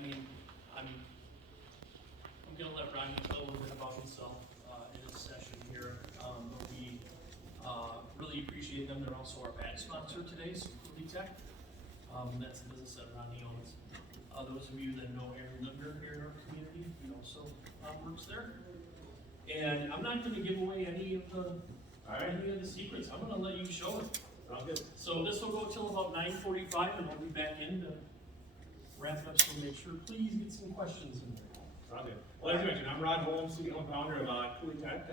I mean, I'm going to let Ronnie tell a little bit about himself in this session here. We really appreciate them. They're also our badge sponsor today, Security Tech. That's the business that Ronnie owns. Those of you that know Aaron Linder here in our community, he also works there. And I'm not going to give away any of the secrets. I'm going to let you show it. So this will go till about 9:45, and we'll be back in to wrap up. So make sure, please get some questions in there. Okay. Well, as you mentioned, I'm Rod Holmes, CEO and founder of Cooley Tech.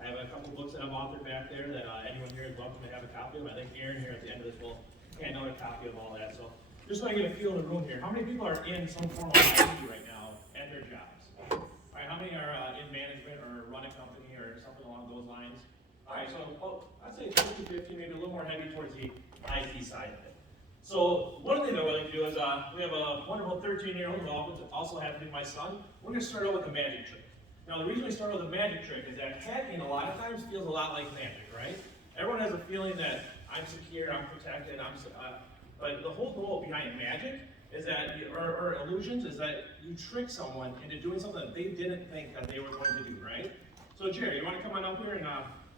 I have a couple books that I've authored back there that anyone here is welcome to have a copy of. I think Aaron here at the end of this will hand out a copy of all that. So just so I get a feel of the room here, how many people are in some form of IT right now at their jobs? All right, how many are in management or run a company or something along those lines? All right, so I'd say 50-50, maybe a little more heavy towards the IT side of it. So one thing that we like to do is we have a wonderful 13-year-old who also happens to be my son. We're going to start out with a magic trick. Now the reason we start with a magic trick is that hacking a lot of times feels a lot like magic, right? Everyone has a feeling that I'm secure, I'm protected, but the whole goal behind magic is that, or illusions, is that you trick someone into doing something that they didn't think that they were going to do, right? So Jerry, you want to come on up here and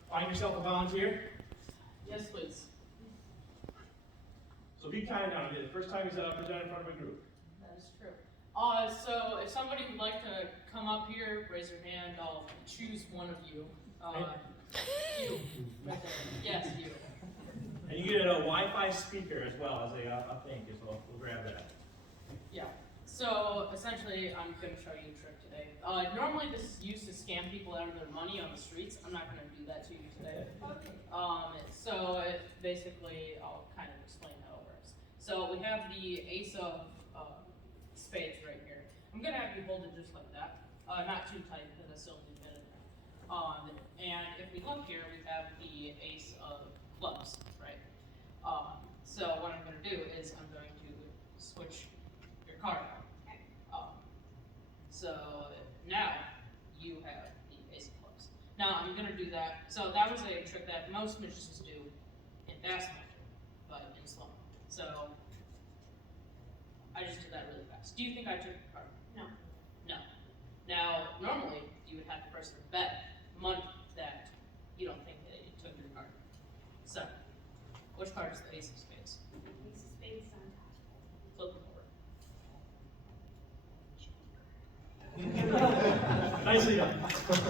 find yourself a volunteer? Yes, please. So be kind now. The first time he's presented in front of a group. That is true. So if somebody would like to come up here, raise your hand. I'll choose one of you. You. Right there. Yes, you. And you get a Wi-Fi speaker as well as a thank you, so we'll grab that. Yeah. So essentially, I'm going to show you a trick today. Normally, this is used to scam people out of their money on the streets. I'm not going to do that to you today. So basically, I'll kind of explain how it works. So we have the ace of spades right here. I'm going to have you hold it just like that. Not too tight because I still need a bit in there. And if we look here, we have the ace of clubs, right? So what I'm going to do is I'm going to switch your card out. So now you have the ace of clubs. Now I'm going to do that. So that was a trick that most magicians do in fast motion, but in slow. So I just did that really fast. Do you think I took your card? No. No. Now normally you would have to person bet money that you don't think that it took your card. So which card is the ace of spades? Ace of spades on top. Flip it over. Nicely done. Thanks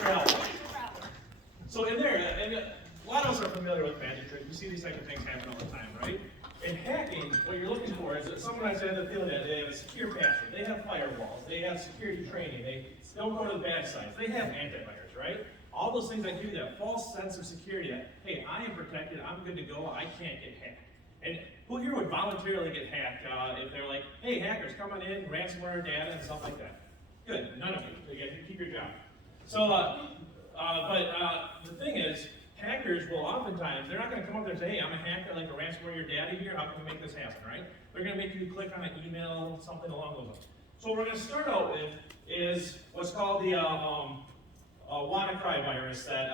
for help. So in there, and a lot of us are familiar with magic tricks. We see these types of things happen all the time, right? In hacking, what you're looking for is that someone has the feeling that they have a secure password, they have firewalls, they have security training, they don't go to the bad sites, they have antivirus, right? All those things that give you that false sense of security that, hey, I am protected, I'm good to go, I can't get hacked. And who here would voluntarily get hacked if they're like, hey, hackers, come on in, ransomware data and stuff like that? Good, none of you. You keep your job. So, the thing is, hackers will oftentimes, they're not going to come up there and say, hey, I'm a hacker, like a ransomware your data here, how can we make this happen, right? They're going to make you click on an email, something along those lines. So what we're going to start out with is what's called the WannaCry virus that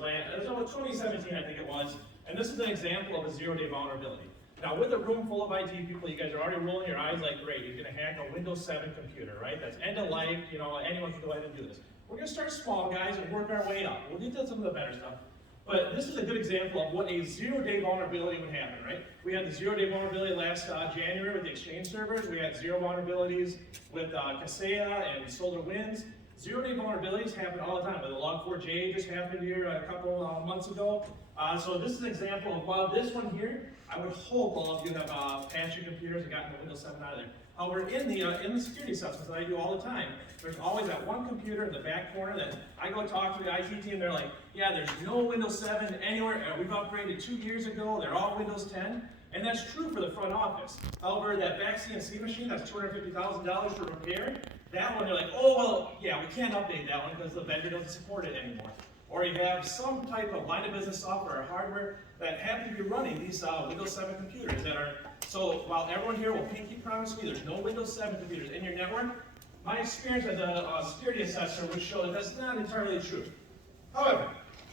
it was 2017, I think it was, and this is an example of a zero-day vulnerability. Now, with a room full of IT people, you guys are already rolling your eyes like, great, you're going to hack a Windows 7 computer, right? That's end of life, anyone can go ahead and do this. We're going to start small, guys, and work our way up. We'll get to some of the better stuff. But this is a good example of what a zero-day vulnerability would happen, right? We had the zero-day vulnerability last January with the Exchange servers. We had zero vulnerabilities with Kaseya and SolarWinds. Zero-day vulnerabilities happen all the time. The Log4j just happened here a couple months ago. So this is an example of this one here. I would hope all of you have patched your computers and gotten the Windows 7 out of there. However, in the security assessments that I do all the time, there's always that one computer in the back corner that I go talk to the IT team. They're like, yeah, there's no Windows 7 anywhere. We've upgraded 2 years ago. They're all Windows 10. And that's true for the front office. However, that back CNC machine, that's $250,000 to repair. That one, they're like, oh, well, yeah, we can't update that one because the vendor doesn't support it anymore. Or you have some type of line of business software or hardware that happen to be running these Windows 7 computers that are, so while everyone here will pinky promise me there's no Windows 7 computers in your network, my experience as a security assessor would show that that's not entirely true. However,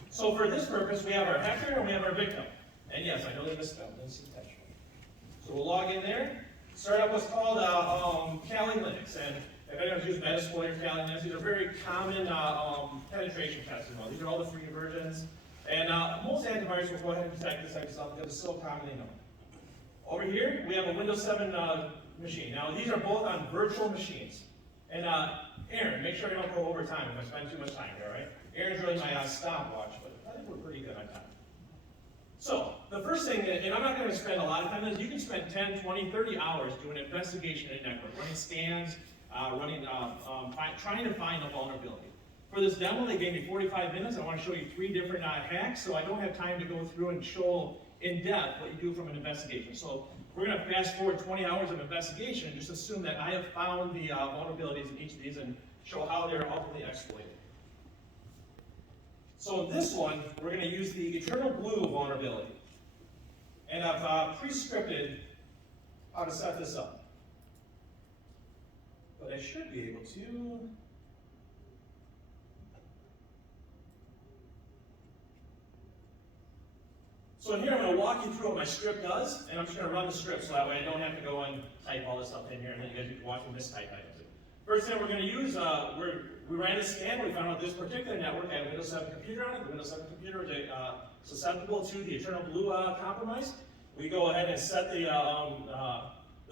so for this purpose, we have our hacker and we have our victim. And yes, I know they misspelled, this is intentional. So we'll log in there, start up what's called Kali Linux, and if anyone's used Metasploit or Kali Linux, these are very common penetration tests as well. These are all the free versions, and most antivirus will go ahead and detect this type of stuff because it's so commonly known. Over here, we have a Windows 7 machine. Now, these are both on virtual machines. And Aaron, make sure I don't go over time if I spend too much time here, right? Aaron's really my stopwatch, but I think we're pretty good on time. So, the first thing, and I'm not going to spend a lot of time on this, you can spend 10, 20, 30 hours doing an investigation in a network, running scans, trying to find a vulnerability. For this demo, they gave me 45 minutes. I want to show you 3 different hacks, so I don't have time to go through and show in depth what you do from an investigation. So we're going to fast forward 20 hours of investigation and just assume that I have found the vulnerabilities in each of these and show how they're ultimately exploited. So in this one, we're going to use the Eternal Blue vulnerability. And I've pre-scripted how to set this up. But I should be able to. So in here, I'm going to walk you through what my script does, and I'm just going to run the script so that way I don't have to go and type all this stuff in here, and then you guys can watch me mistype items. First thing we're going to use, we ran a scan, we found out this particular network had a Windows 7 computer on it. The Windows 7 computer is susceptible to the Eternal Blue compromise. We go ahead and set the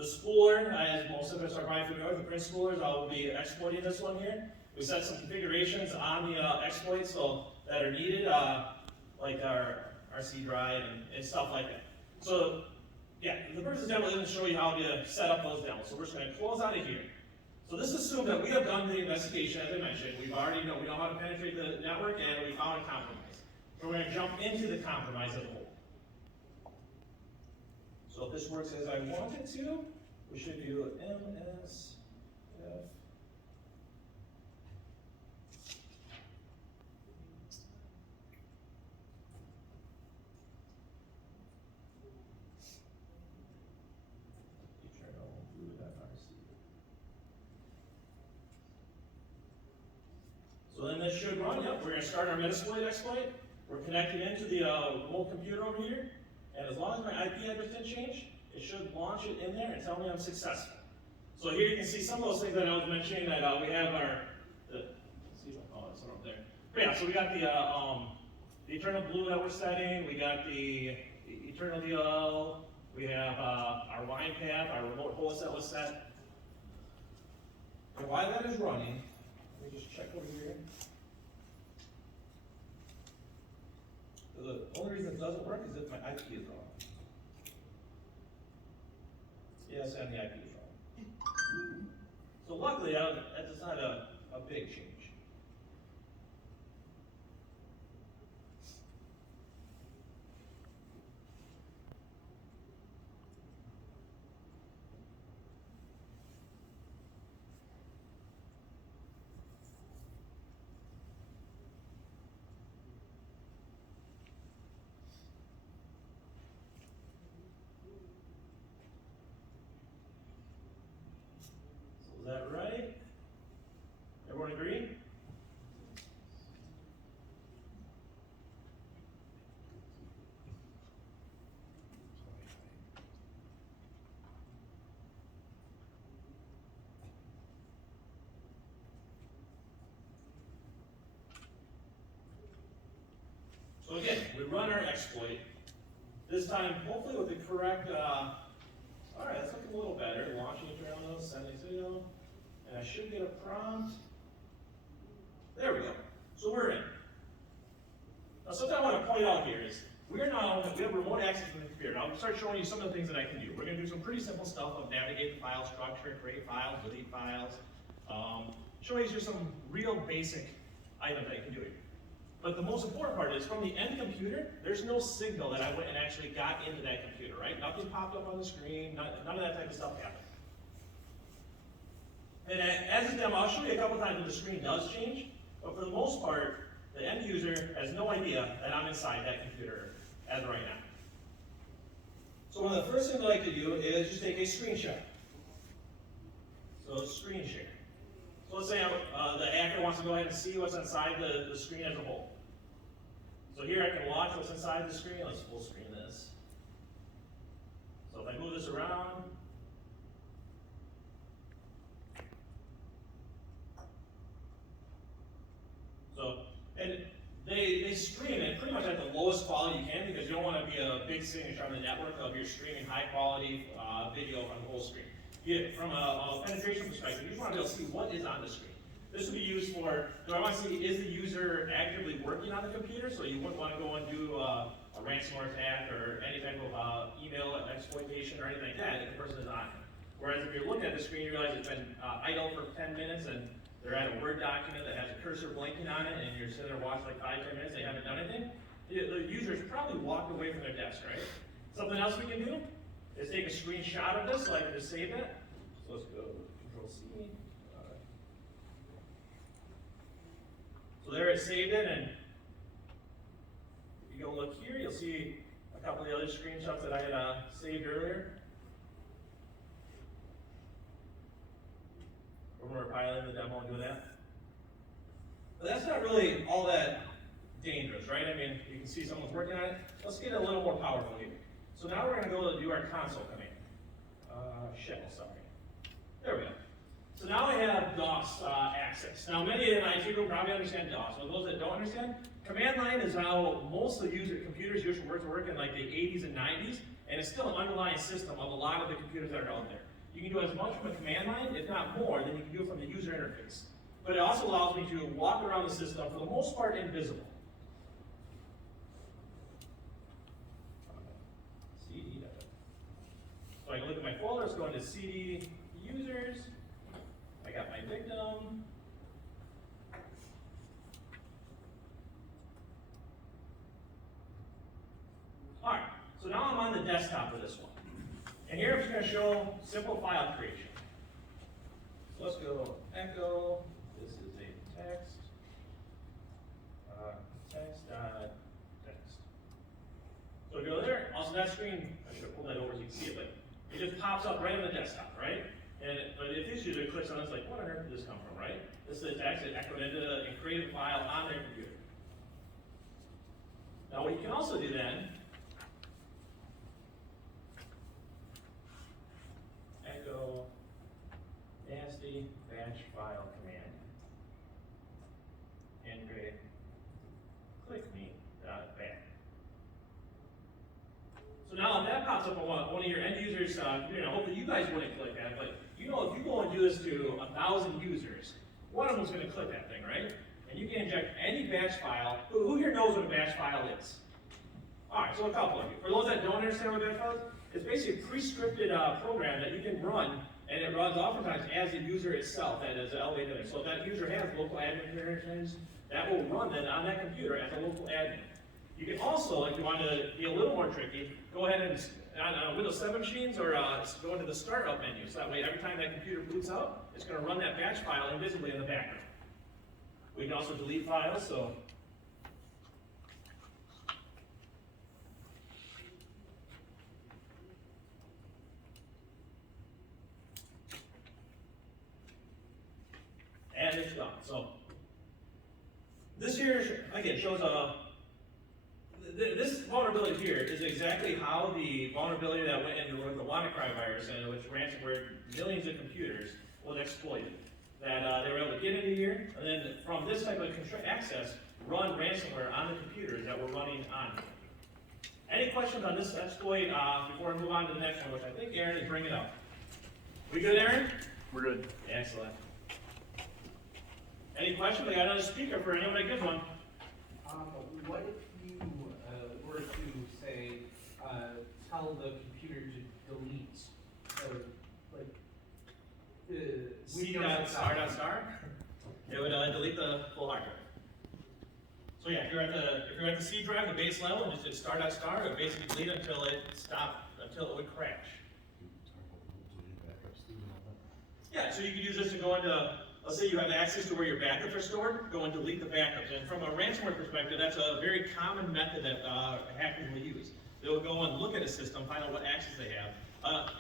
spooler, as most of us are probably familiar with, the print spoolers. I will be exploiting this one here. We set some configurations on the exploits that are needed, like our C drive and stuff like that. So, yeah, the person's demo isn't show you how to set up those demos. So we're just going to close out of here. So this assumes that we have done the investigation, as I mentioned. We know how to penetrate the network, and we found a compromise. So we're going to jump into the compromise as a whole. So if this works as I want it to, we should do MSF. So then this should run. Yep, we're going to start our Metasploit exploit. We're connected into the remote computer over here. And as long as my IP address didn't change, it should launch it in there and tell me I'm successful. So here you can see some of those things that I was mentioning that we have let's see, oh, it's over there. But yeah, so we got the Eternal Blue that we're setting. We got the Eternal DLL. We have our line path, our remote host that was set. And while that is running, let me just check over here. The only reason it doesn't work is if my IP is wrong. Yes, and the IP is wrong. So luckily, that's not a big change. Is that right? Everyone agree? So again, we run our exploit. This time, hopefully with the correct, all right, that's looking a little better. Launching Eternal, sending signal. And I should get a prompt. There we go. So we're in. Now something I want to point out here is we have remote access to the computer. Now I'll start showing you some of the things that I can do. We're going to do some pretty simple stuff of navigate the file structure, create files, delete files. Show you just some real basic items that I can do here. But the most important part is from the end computer, there's no signal that I went and actually got into that computer, right? Nothing popped up on the screen, none of that type of stuff happened. And as a demo, I'll show you a couple times when the screen does change, but for the most part, the end user has no idea that I'm inside that computer as of right now. So one of the first things I like to do is just take a screenshot. So screen share. So let's say the hacker wants to go ahead and see what's inside the screen as a whole. So here I can watch what's inside the screen. Let's full screen this. So if I move this around. So, and they stream it pretty much at the lowest quality you can because you don't want to be a big signature on the network of you're streaming high quality video on the whole screen. From a penetration perspective, you just want to be able to see what is on the screen. This would be used for, do I want to see, is the user actively working on the computer? So you wouldn't want to go and do a ransomware attack or any type of email exploitation or anything like that if the person is on it. Whereas if you're looking at the screen, you realize it's been idle for 10 minutes and they're at a Word document that has a cursor blinking on it and you're sitting there watching like 5-10 minutes, they haven't done anything, the user's probably walked away from their desk, right? Something else we can do is take a screenshot of this so I can just save it. So let's go Control C. So there it saved it, and if you go look here, you'll see a couple of the other screenshots that I had saved earlier. When we were piloting the demo and doing that. But that's not really all that dangerous, right? I mean, you can see someone's working on it. Let's get a little more powerful here. So now we're going to go to do our console command. Shell, sorry. There we go. So now I have DOS access. Now many in the IT group probably understand DOS. For those that don't understand, command line is how most of the computers used to work in like the 80s and 90s, and it's still an underlying system of a lot of the computers that are out there. You can do as much from a command line, if not more, than you can do from the user interface. But it also allows me to walk around the system, for the most part, invisible. CD. So I can look at my folder, let's go into CD users. I got my victim. All right, so now I'm on the desktop for this one. And here I'm just going to show simple file creation. So let's go echo, this is a text, text. So go there, also that screen, I should have pulled that over so you can see it, but it just pops up right on the desktop, right? But if this user clicks on it, it's like, what on earth did this come from, right? This is actually echoed into and created a file on their computer. Now what you can also do then, echo nasty batch file command and create click me back. So now if that pops up on one of your end users, hopefully you guys wouldn't click that, but if you go and do this to 1,000 users, one of them's going to click that thing, right? And you can inject any batch file. Who here knows what a batch file is? All right, so a couple of you. For those that don't understand what a batch file is, it's basically a pre-scripted program that you can run, and it runs oftentimes as the user itself that is elevated there. So if that user has local admin permissions, that will run then on that computer as a local admin. You can also, if you want to be a little more tricky, go ahead and on Windows 7 machines or go into the startup menu. So that way, every time that computer boots up, it's going to run that batch file invisibly in the background. We can also delete files. So and it's done. So this here again shows this vulnerability here is exactly how the vulnerability that went into the WannaCry virus, and which ransomware millions of computers was exploited. That they were able to get into here, and then from this type of access, run ransomware on the computers that were running on here. Any questions on this exploit before we move on to the next one, which I think Aaron is bringing up? We good, Aaron? We're good. Excellent. Any questions? We got another speaker for anyone that gives one. What if you were to say, tell the computer to delete, C.star.star? It would delete the full hard drive. So yeah, if you're at the C drive, the base level, and just hit star.star, it would basically delete until it stopped, until it would crash. Yeah, so you could use this to go into, let's say you have access to where your backups are stored, go and delete the backups. And from a ransomware perspective, that's a very common method that hackers will use. They'll go and look at a system, find out what access they have.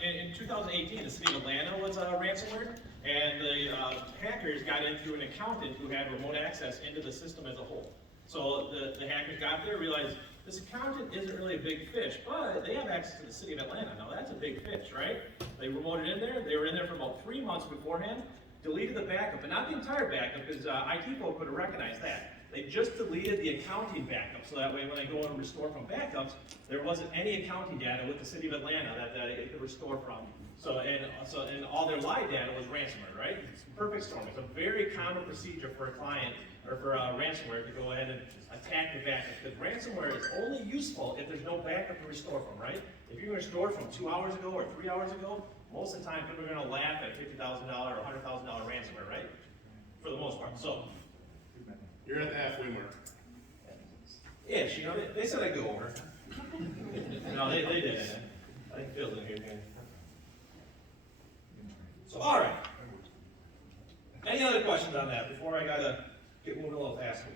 In 2018, the city of Atlanta was ransomware, and the hackers got in through an accountant who had remote access into the system as a whole. So the hackers got there, realized this accountant isn't really a big fish, but they have access to the city of Atlanta. Now that's a big fish, right? They remoted in there, they were in there for about 3 months beforehand, deleted the backup, but not the entire backup, because IT folk would have recognized that. They just deleted the accounting backup, so that way when they go and restore from backups, there wasn't any accounting data with the city of Atlanta that it could restore from. And all their live data was ransomware, right? It's a perfect storm. It's a very common procedure for a client or for ransomware to go ahead and attack the backup, because ransomware is only useful if there's no backup to restore from, right? If you restore from 2 hours ago or 3 hours ago, most of the time people are going to laugh at $50,000 or $100,000 ransomware, right? For the most part. So. You're at the halfway mark. Ish, you know, they said I'd go over. No, they did. I think Phil's in here. So, all right. Any other questions on that before I gotta get moving a little faster?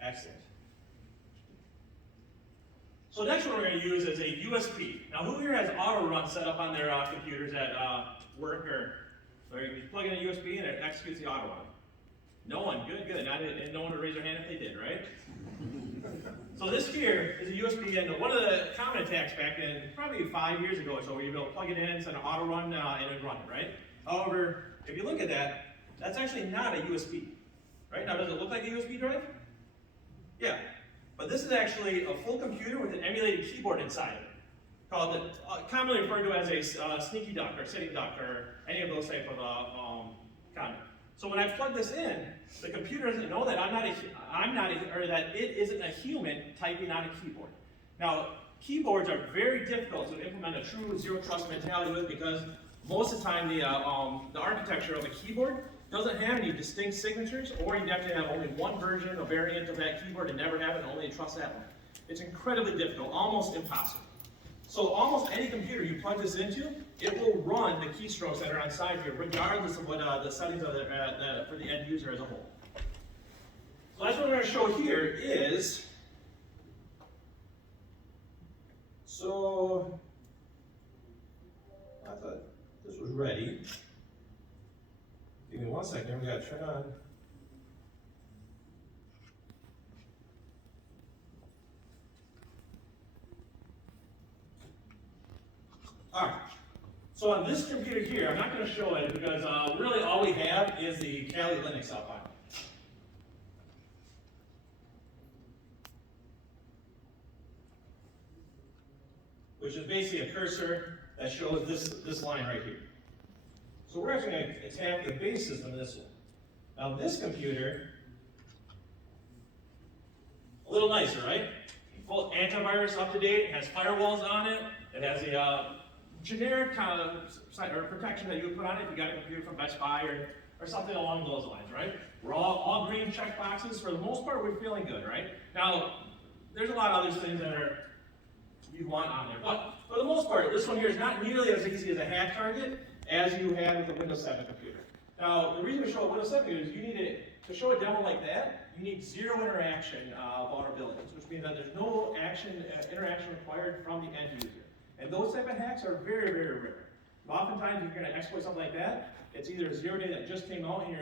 Excellent. So next one we're going to use is a USB. Now, who here has auto run set up on their computers at work or you just plug in a USB and it executes the auto run? No one, good. And no one would raise their hand if they did, right? So this here is a USB, and one of the common attacks back in probably 5 years ago or so, where you'd be able to plug it in, send an auto run, and it'd run it, right? However, if you look at that, that's actually not a USB, right? Now, does it look like a USB drive? Yeah, but this is actually a full computer with an emulated keyboard inside of it, called commonly referred to as a sneaky duck or sitting duck or any of those type of comment. So when I plug this in, the computer doesn't know that or that it isn't a human typing on a keyboard. Now, keyboards are very difficult to implement a true zero trust mentality with, because most of the time the architecture of a keyboard doesn't have any distinct signatures, or you'd have to have only one version, a variant of that keyboard, and never have it, and only trust that one. It's incredibly difficult, almost impossible. So almost any computer you plug this into, it will run the keystrokes that are on side here, regardless of what the settings are for the end user as a whole. So that's what we're going to show here is, so I thought this was ready. Give me 1 second, we got to turn on. All right, so on this computer here, I'm not going to show it because really all we have is the Kali Linux up on it. Which is basically a cursor that shows this line right here. So we're actually going to attack the base system of this one. Now this computer, a little nicer, right? Full antivirus up to date, it has firewalls on it, it has the generic kind of protection that you would put on it if you got a computer from Best Buy or something along those lines, right? We're all green check boxes. For the most part, we're feeling good, right? Now, there's a lot of other things that you want on there, but for the most part, this one here is not nearly as easy as a hack target as you have with a Windows 7 computer. Now, the reason we show a Windows 7 computer is you need to show a demo like that, you need zero interaction vulnerabilities, which means that there's no interaction required from the end user. And those type of hacks are very, very rare. Oftentimes, if you're going to exploit something like that, it's either a zero day that just came out, and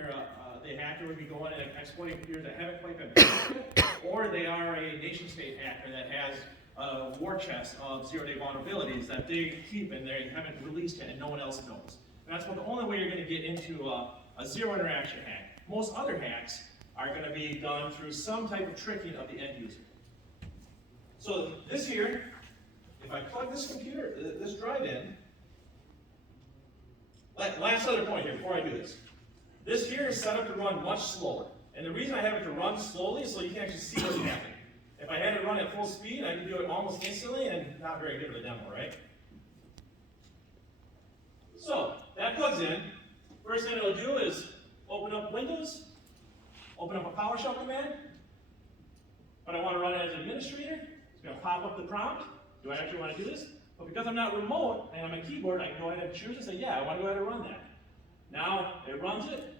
the hacker would be going and exploiting computers that haven't quite been built, or they are a nation-state hacker that has a war chest of zero-day vulnerabilities that they keep and they haven't released it and no one else knows. And that's the only way you're going to get into a zero-interaction hack. Most other hacks are going to be done through some type of tricking of the end user. So this here, if I plug this computer, this drive in, last other point here before I do this. This here is set up to run much slower. And the reason I have it to run slowly is so you can actually see what's happening. If I had it run at full speed, I could do it almost instantly, and not very good of a demo, right? So, that plugs in. First thing it'll do is open up Windows, open up a PowerShell command. But I want to run it as an administrator. It's going to pop up the prompt. Do I actually want to do this? But because I'm not remote and I'm a keyboard, I can go ahead and choose and say, yeah, I want to go ahead and run that. Now it runs it.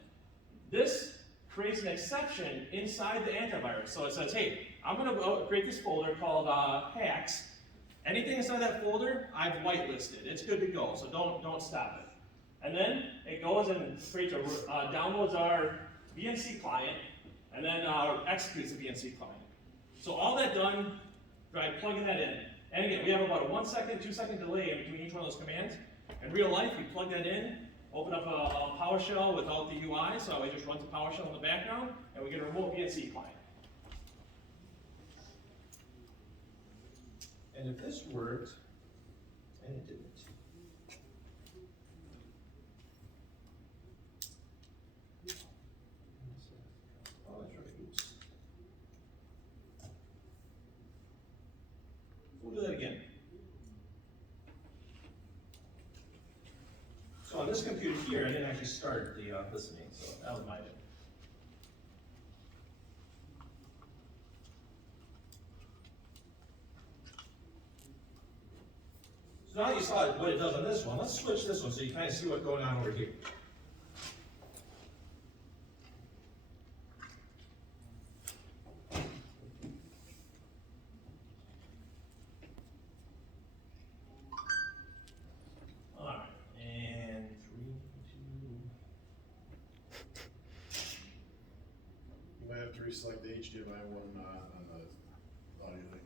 This creates an exception inside the antivirus. So it says, hey, I'm going to create this folder called hacks. Anything inside that folder, I've whitelisted. It's good to go, so don't stop it. And then it goes and creates downloads our VNC client, and then executes the VNC client. So all that done, by plugging that in. And again, we have about a 1 second, 2 second delay in between each one of those commands. In real life, we plug that in, open up a PowerShell without the UI, so it just runs a PowerShell in the background, and we get a remote VNC client. And if this worked, and it didn't. Oh, that's right, oops. We'll do that again. So on this computer here, I didn't actually start the listening, so that was my bad. So now you saw what it does on this one. Let's switch this one so you kind of see what's going on over here. All right, and 3, 2. You might have to reselect the HDMI one on the audio link.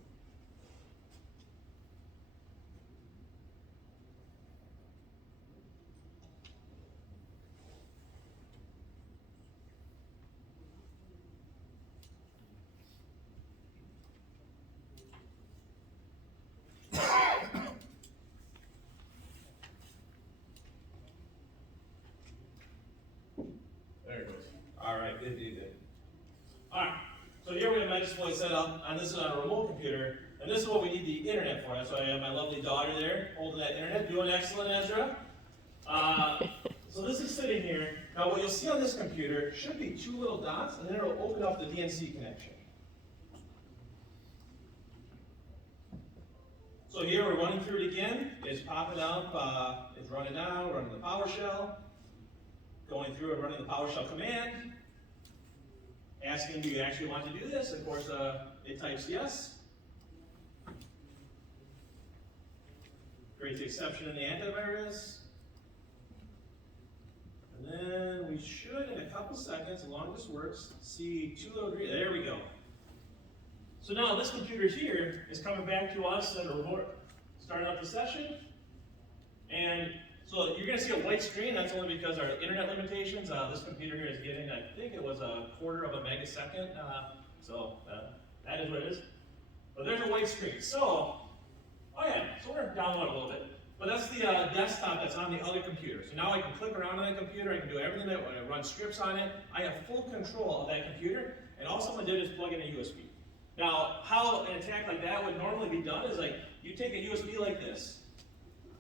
There it goes. All right, good. All right, so here we have my display set up, and this is on a remote computer, and this is what we need the internet for. That's why I have my lovely daughter there holding that internet, doing excellent, Ezra. So this is sitting here. Now what you'll see on this computer should be 2 little dots, and then it'll open up the DNC connection. So here we're running through it again. It's popping up, it's running now, running the PowerShell, going through and running the PowerShell command, asking do you actually want to do this. Of course, it types yes. Creates the exception in the antivirus. And then we should, in a couple seconds, as long as this works, see 2 little green. There we go. So now this computer here is coming back to us and starting up the session. And so you're going to see a white screen. That's only because our internet limitations. This computer here is getting, I think it was a 1/4 of a megasecond. So that is what it is. But there's a white screen. So, oh yeah, so we're download a little bit. But that's the desktop that's on the other computer. So now I can click around on that computer. I can do everything that I run scripts on it. I have full control of that computer. And all someone did is plug in a USB. Now, how an attack like that would normally be done is like, you take a USB like this,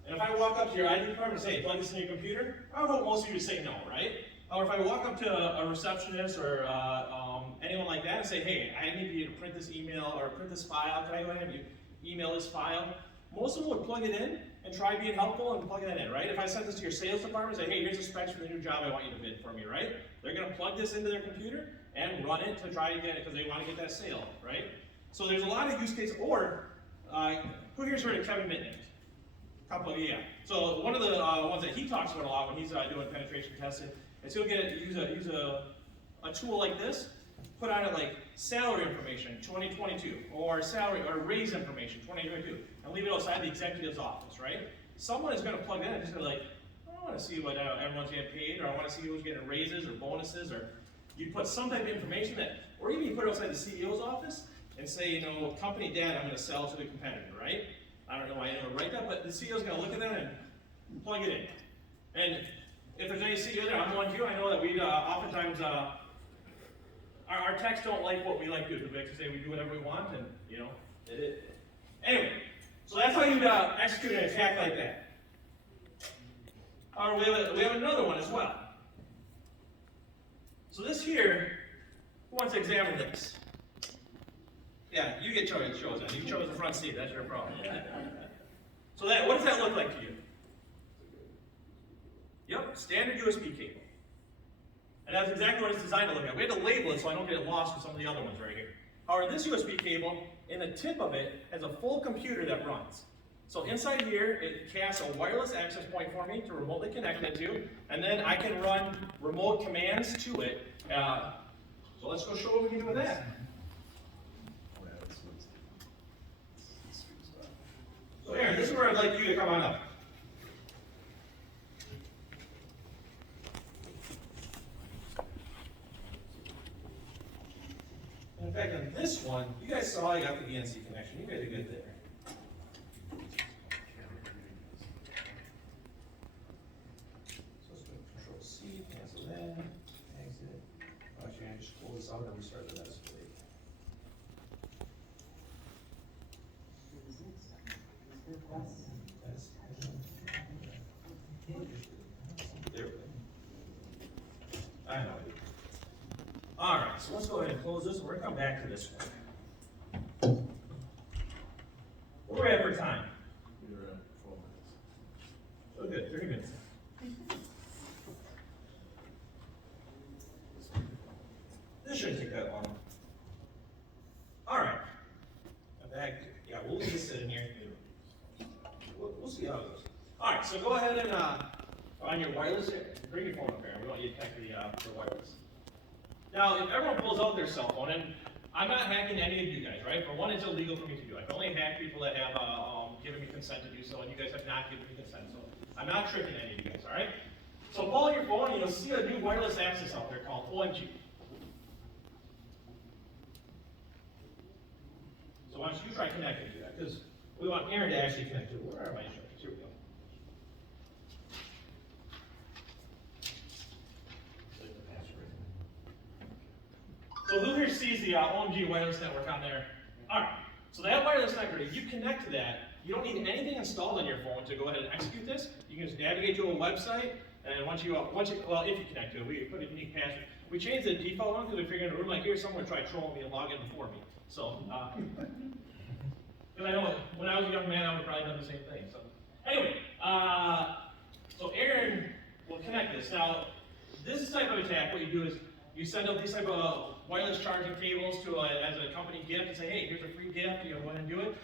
and if I walk up to your IT department and say, plug this in your computer, I would hope most of you would say no, right? Or if I walk up to a receptionist or anyone like that and say, hey, I need you to print this email or print this file, can I go ahead and email this file? Most of them would plug it in and try being helpful and plug that in, right? If I sent this to your sales department and say, hey, here's the specs for the new job I want you to bid for me, right? They're gonna plug this into their computer and run it to try to get it because they want to get that sale, right? So there's a lot of use cases. Or who here's heard of Kevin Mitnick? Couple of, yeah. So one of the ones that he talks about a lot when he's doing penetration testing is he'll use a tool like this, put on it like salary information 2022 or salary or raise information 2022, and leave it outside the executive's office, right? Someone is going to plug that in and just be like, I want to see what everyone's getting paid, or I want to see who's getting raises or bonuses, or you put some type of information that, or even you put it outside the CEO's office and say, you know, company data I'm going to sell to the competitor, right? I don't know why anyone would write that, but the CEO's going to look at that and plug it in. And if there's any CEO there, I'm one too. I know that we oftentimes our techs don't like what we like to do. They like to say we do whatever we want, and you know, anyway. So that's how you execute an attack like that. Or we have another one as well. So this here, who wants to examine this? Yeah, you get chosen. You chose the front seat. That's your problem. So what does that look like to you? Yep, standard USB cable. And that's exactly what it's designed to look at. We had to label it so I don't get it lost with some of the other ones right here. However, this USB cable, in the tip of it, has a full computer that runs. So inside here, it casts a wireless access point for me to remotely connect it to, and then I can run remote commands to it. So let's go show what we can do with that. So Aaron, this is where I'd like you to come on up. In fact, on this one, you guys saw I got the VNC connection. You guys are good there. So let's go Control C, cancel that, exit. Actually, I just pull this out and restart the display. There we go. I know. All right, so let's go ahead and close this. We're gonna come back to this one. Where we at for time? You're at 4 minutes. Oh, good, 30 minutes. This shouldn't take that long. All right. I'm back. Yeah, we'll leave this in here. We'll see how it goes. All right, so go ahead and on your wireless, bring your phone up here. We want you to connect the wireless. Now, if everyone pulls out their cell phone, and I'm not hacking any of you guys, right? For one, it's illegal for me to do. I can only hack people that have given me consent to do so, and you guys have not given me consent, so I'm not tricking any of you guys, all right? So pull out your phone, and you'll see a new wireless access out there called OMG. So why don't you try connecting to that? Because we want Aaron to actually connect to it. Where are my instructions? Here we go. So who here sees the OMG wireless network on there? All right. So that wireless network, if you connect to that, you don't need anything installed on your phone to go ahead and execute this. You can just navigate to a website, and once you, well, if you connect to it, we put a unique password. We changed the default one because we figured in a room like here, someone would try trolling me and log in before me. So, because I know when I was a young man, I would have probably done the same thing. So, anyway, so Aaron will connect this. Now, this type of attack, what you do is you send out these type of wireless charging cables to as a company gift and say, hey, here's a free gift, you know, go ahead and do it.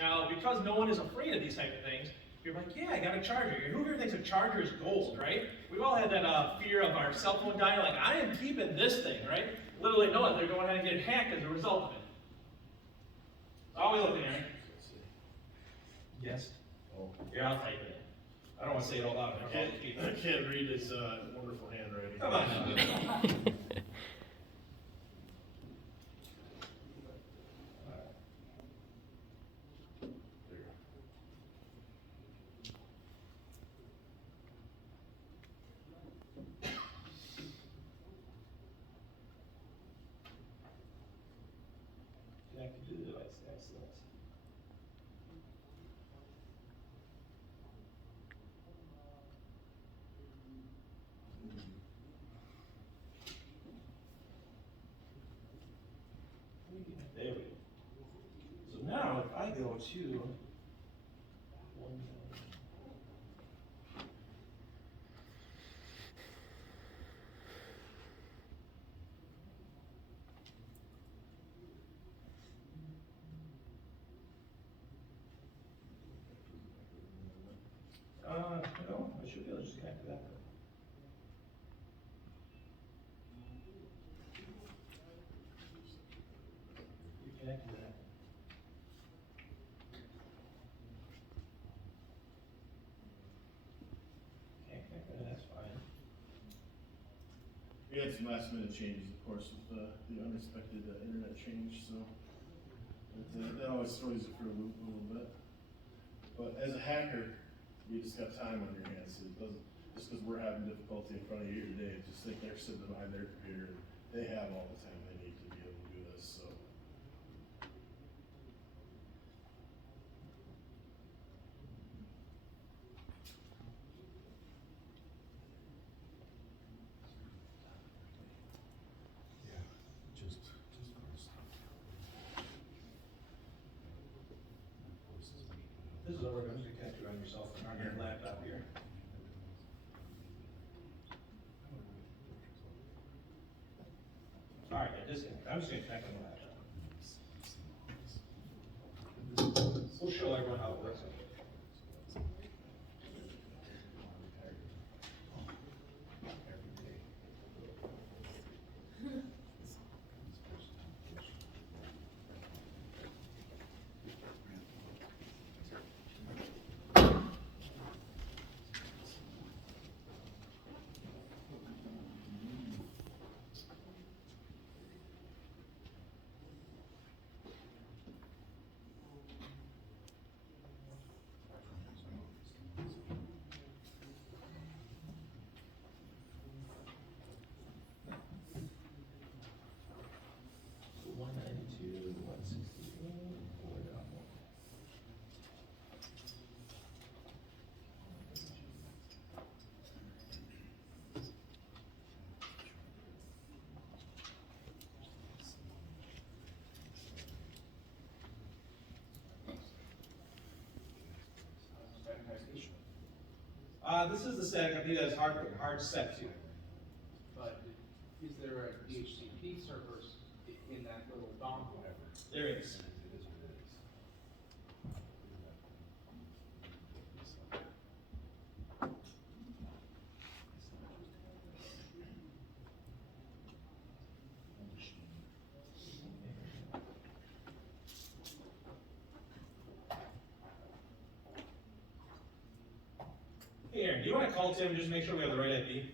Now, because no one is afraid of these type of things, you're like, yeah, I got a charger. Who here thinks a charger is gold, right? We've all had that fear of our cell phone dying, like, I am keeping this thing, right? Literally knowing they're going ahead and getting hacked as a result of it. Are we looking at it? Yes? Oh. Yeah, I'll type it in. I don't want to say it out loud. I can't read his wonderful handwriting. Come on now. There you go. Connected to the device. Excellent. There we go. So now, if I go to no, I should be able to just connect to that. You connect to that. Can't connect to that, that's fine. We had some last minute changes, of course, with the unexpected internet change, so that always throws you for a loop a little bit. But as a hacker, you just got time on your hands, so it doesn't, just because we're having difficulty in front of you today, just think they're sitting behind their computer, they have all the time they need to be able to do this, so. This is what we're going to connect to on your cell phone, on your laptop here. All right, I'm just going to connect on the laptop. We'll show everyone how it works. This is the static IP that is hard set to. But is there a DHCP server in that little dongle? There is. Hey Aaron, do you want to call Tim and just make sure we have the right IP?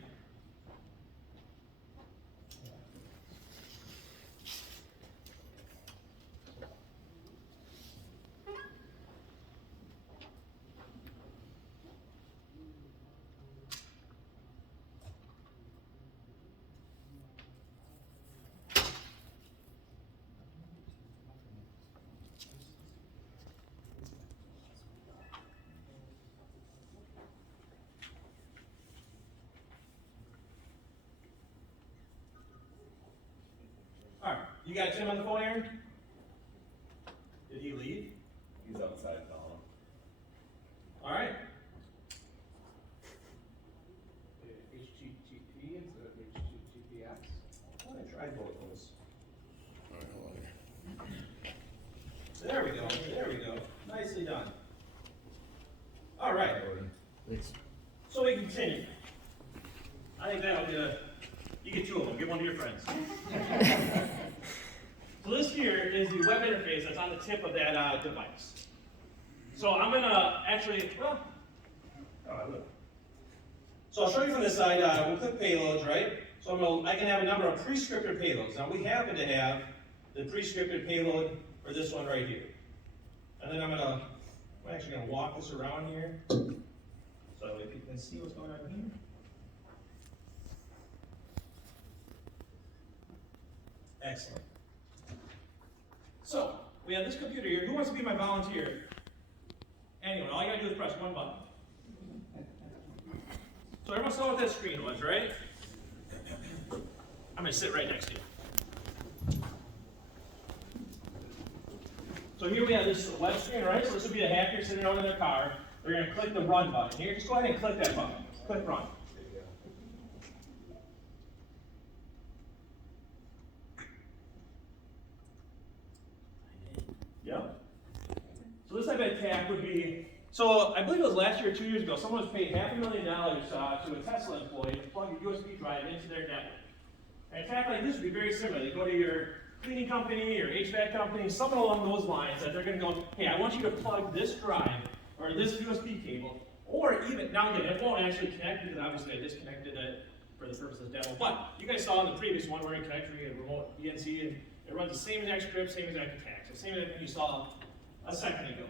Alright, you got Tim on the phone, Aaron? Did he leave? He's outside now. Alright. HTTP instead of HTTPS? I tried both of those. There we go, there we go. Nicely done. Alright, Thanks. so we continue. I think that'll get you get two of them, give one to your friends. So this here is the web interface that's on the tip of that device. So I'm gonna actually, well, I will. So I'll show you from this side, we'll click payloads, right? So I can have a number of pre-scripted payloads. Now we happen to have the pre-scripted payload for this one right here. And then I'm actually gonna walk this around here. So if you can see what's going on here. Excellent. So, we have this computer here. Who wants to be my volunteer? Anyone. All you gotta do is press one button. So everyone saw what that screen was, right? I'm gonna sit right next to you. So here we have this web screen, right? So this would be the hacker sitting out in their car. They're gonna click the run button. Here, just go ahead and click that button. Click run. Yep. So this type of attack would be, so I believe it was last year or 2 years ago, someone was paid $500,000 to a Tesla employee to plug a USB drive into their network. An attack like this would be very similar. They go to your cleaning company or HVAC company, something along those lines, that they're going to go, hey, I want you to plug this drive or this USB cable, or even, now again, it won't actually connect because obviously I disconnected it for the purpose of the demo, but you guys saw in the previous one where it connected to a remote ENC and it runs the same exact script, same exact attack. So same exact thing you saw a second ago.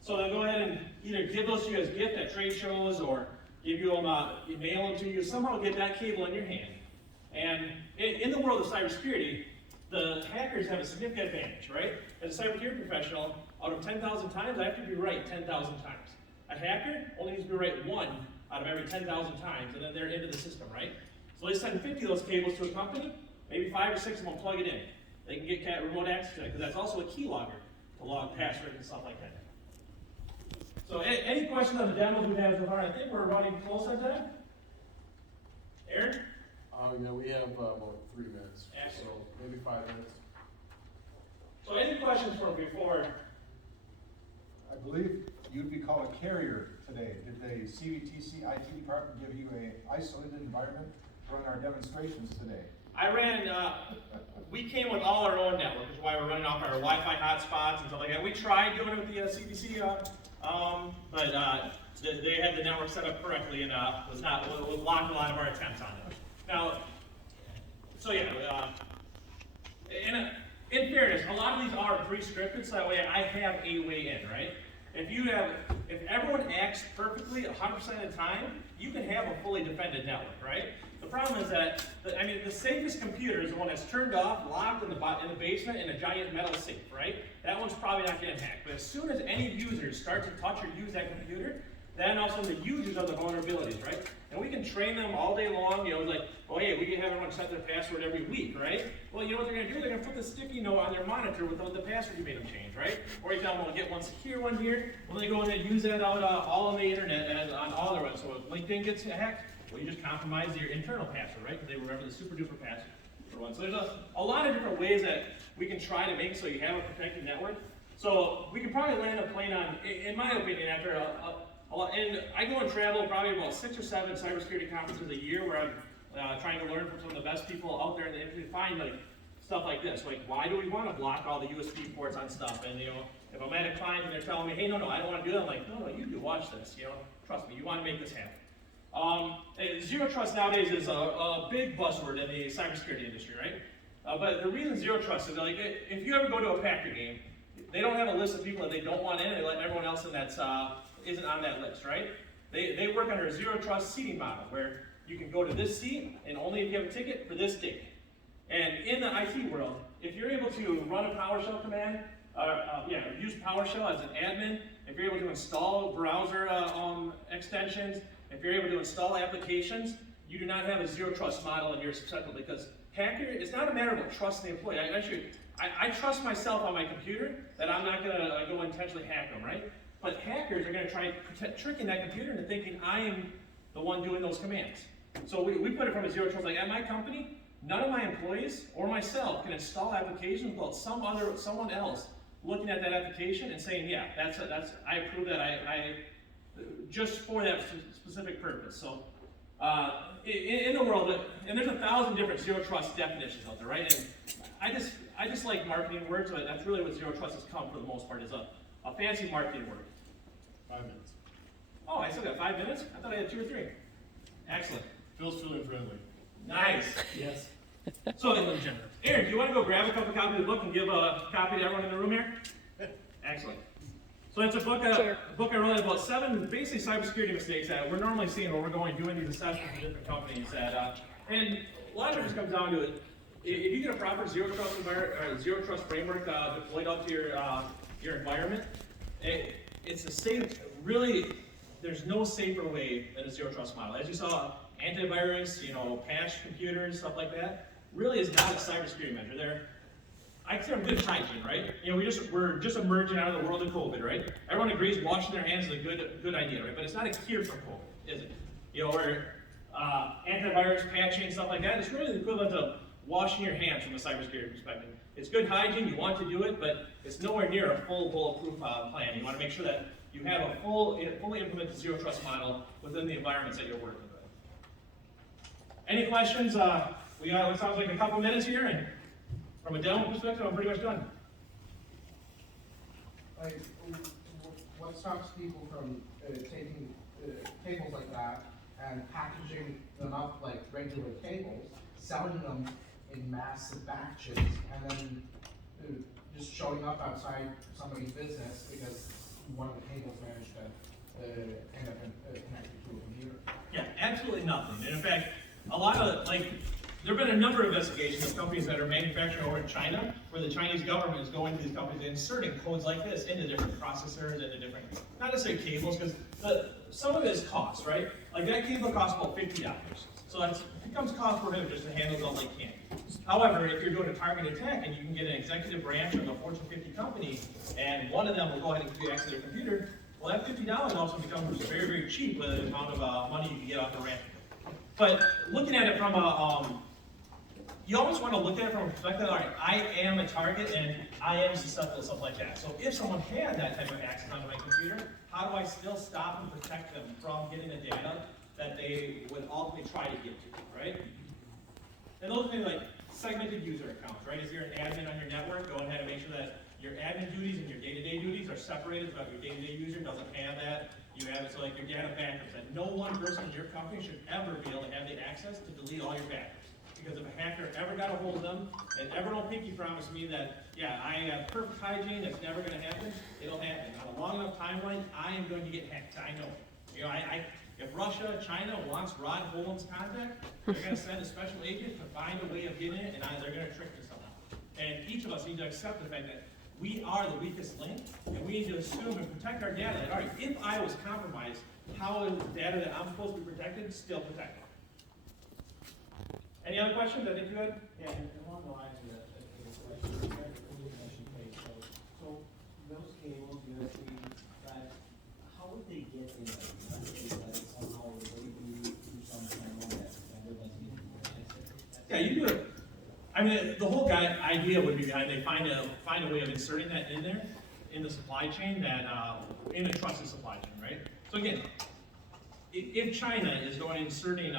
So they'll go ahead and either give those to you as gift at trade shows or give you them, mail them to you, somehow get that cable in your hand. And in the world of cybersecurity, the hackers have a significant advantage, right? As a cybersecurity professional, out of 10,000 times, I have to be right 10,000 times. A hacker only needs to be right one out of every 10,000 times, and then they're into the system, right? So they send 50 of those cables to a company, maybe 5 or 6 of them will plug it in. They can get remote access to it, because that's also a keylogger to log passwords and stuff like that. So any questions on the demos we've had so far? I think we're running close on time. Aaron? Yeah, we have about 3 minutes, so Excellent. maybe 5 minutes. So any questions for before? I believe you'd be called a carrier today. Did the CVTC IT department give you an isolated environment to run our demonstrations today? I ran, we came with all our own network, which is why we're running off our Wi-Fi hotspots and stuff like that. We tried doing it with the CDC, but they had the network set up correctly and was blocked a lot of our attempts on it. Now, so yeah, in fairness, a lot of these are pre-scripted, so that way I have a way in, right? If everyone acts perfectly 100% of the time, you can have a fully defended network, right? The problem is that, the safest computer is the one that's turned off, locked in the basement in a giant metal safe, right? That one's probably not getting hacked. But as soon as any users start to touch or use that computer, then also the users of the vulnerabilities, right? And we can train them all day long, you know, like, oh hey, we can have everyone set their password every week, right? Well, you know what they're gonna do? They're gonna put the sticky note on their monitor with the password you made them change, right? Or you tell them, well, get one secure one here. Well, they go in and use that out all on the internet and on all their ones. So if LinkedIn gets hacked, well, you just compromise your internal password, right? Because they remember the super duper password for one. So there's a lot of different ways that we can try to make so you have a protected network. So we could probably land a plane on, in my opinion, after a lot, and I go and travel probably about 6 or 7 cybersecurity conferences a year where I'm trying to learn from some of the best people out there in the industry to find like stuff like this. Like, why do we want to block all the USB ports on stuff? And you know, if I'm at a client and they're telling me, hey, no, I don't want to do that, I'm like, no, you do, watch this. You know, trust me, you want to make this happen. Zero trust nowadays is a big buzzword in the cybersecurity industry, right? But the reason zero trust is like, if you ever go to a Packer game, they don't have a list of people that they don't want in, they let everyone else in that's isn't on that list, right? They work under a zero trust seating model where you can go to this seat and only if you have a ticket for this date. And in the IT world, if you're able to run a PowerShell command, use PowerShell as an admin, if you're able to install browser extensions, if you're able to install applications, you do not have a zero trust model and you're susceptible because hacker, it's not a matter of trusting the employee. I trust myself on my computer that I'm not gonna go intentionally hack them, right? But hackers are gonna try tricking that computer into thinking I am the one doing those commands. So we put it from a zero trust, like at my company, none of my employees or myself can install applications without someone else looking at that application and saying, yeah, I approve that, I just for that specific purpose. So in the world, and there's 1,000 different zero trust definitions out there, right? And I just like marketing words, but that's really what zero trust has come for the most part, is a fancy marketing word. 5 minutes. Oh, I still got 5 minutes? I thought I had 2 or 3. Excellent. Phil's feeling friendly. Nice. Yes. So, Aaron, do you want to go grab a couple copies of the book and give a copy to everyone in the room here? Excellent. So it's a book I wrote about 7 basically cybersecurity mistakes that we're normally seeing where we're going doing these assessments with different companies that, and a lot of it just comes down to it. If you get a proper zero trust framework deployed out to your environment, it's the same. Really, there's no safer way than a zero trust model. As you saw, antivirus, patch computers, stuff like that, really is not a cybersecurity measure. I consider them good hygiene, right? We're just emerging out of the world of COVID, right? Everyone agrees washing their hands is a good idea, right? But it's not a cure from COVID, is it? Or antivirus patching, stuff like that. It's really the equivalent of washing your hands from a cybersecurity perspective. It's good hygiene, you want to do it, but it's nowhere near a full bulletproof plan. You want to make sure that you have a fully implemented zero trust model within the environments that you're working with. Any questions? We got, it sounds like a couple minutes here, and from a demo perspective, I'm pretty much done. Like, what stops people from taking cables like that and packaging them up like regular cables, selling them in massive batches, and then just showing up outside somebody's business because one of the cables managed to end up connected to a computer? Yeah, absolutely nothing. And in fact, a lot of, there have been a number of investigations of companies that are manufacturing over in China, where the Chinese government is going to these companies and inserting codes like this into different processors, into different, not necessarily cables, because some of it is cost, right? Like that cable costs about $50. So it becomes cost prohibitive just to handle all they can. However, if you're doing a targeted attack and you can get an executive branch of a Fortune 50 company, and one of them will go ahead and give you access to their computer, well, that $50 also becomes very, very cheap with the amount of money you can get off the ransom. But looking at it from you always want to look at it from a perspective, all right, I am a target and I am susceptible to stuff like that. So if someone had that type of access onto my computer, how do I still stop and protect them from getting the data that they would ultimately try to get to, right? And those things like segmented user accounts, right? If you're an admin on your network, go ahead and make sure that your admin duties and your day-to-day duties are separated, so that your day-to-day user doesn't have that. You have it so like your data backups, that no one person in your company should ever be able to have the access to delete all your backups. Because if a hacker ever got a hold of them, and ever don't pinky promise me that, yeah, I have perfect hygiene, it's never going to happen, it'll happen. On a long enough timeline, I am going to get hacked. I know. If Russia, China wants Rod Holmes' contact, they're going to send a special agent to find a way of getting it, and they're going to trick me somehow. And each of us need to accept the fact that we are the weakest link, and we need to assume and protect our data. All right, if I was compromised, how is the data that I'm supposed to be protected still protected? Any other questions? I think you had? Yeah, and along the lines of that, question, you mentioned cables, so those cables, USB, but how would they get in there? How would they let it somehow, would they be through some channel that doesn't even Yeah, you do it. I mean, the whole idea would be behind they find a way of inserting that in there, in the supply chain, that in a trusted supply chain, right? So again, if China is going inserting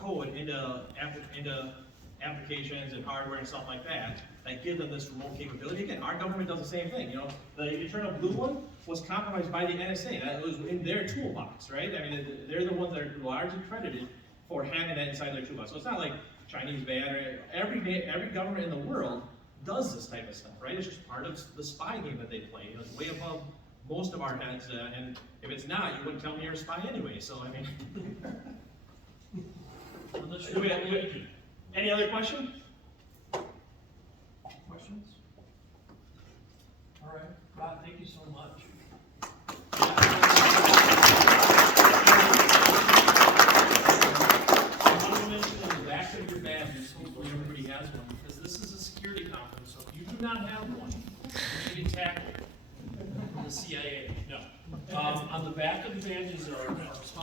code into applications and hardware and stuff like that, that give them this remote capability, again, our government does the same thing. You know, the Eternal Blue one was compromised by the NSA. That was in their toolbox, right? I mean, they're the ones that are largely credited for having that inside their toolbox. So it's not like Chinese bad, or every government in the world does this type of stuff, right? It's just part of the spy game that they play. You know, it's way above most of our heads, and if it's not, you wouldn't tell me you're a spy anyway. So I mean, any other question? Questions? All right, Rob, thank you so much. I want to mention in the back of your badges, hopefully everybody has one, because this is a security conference, so if you do not have one, you need to tackle the CIA. No. On the back of the badges are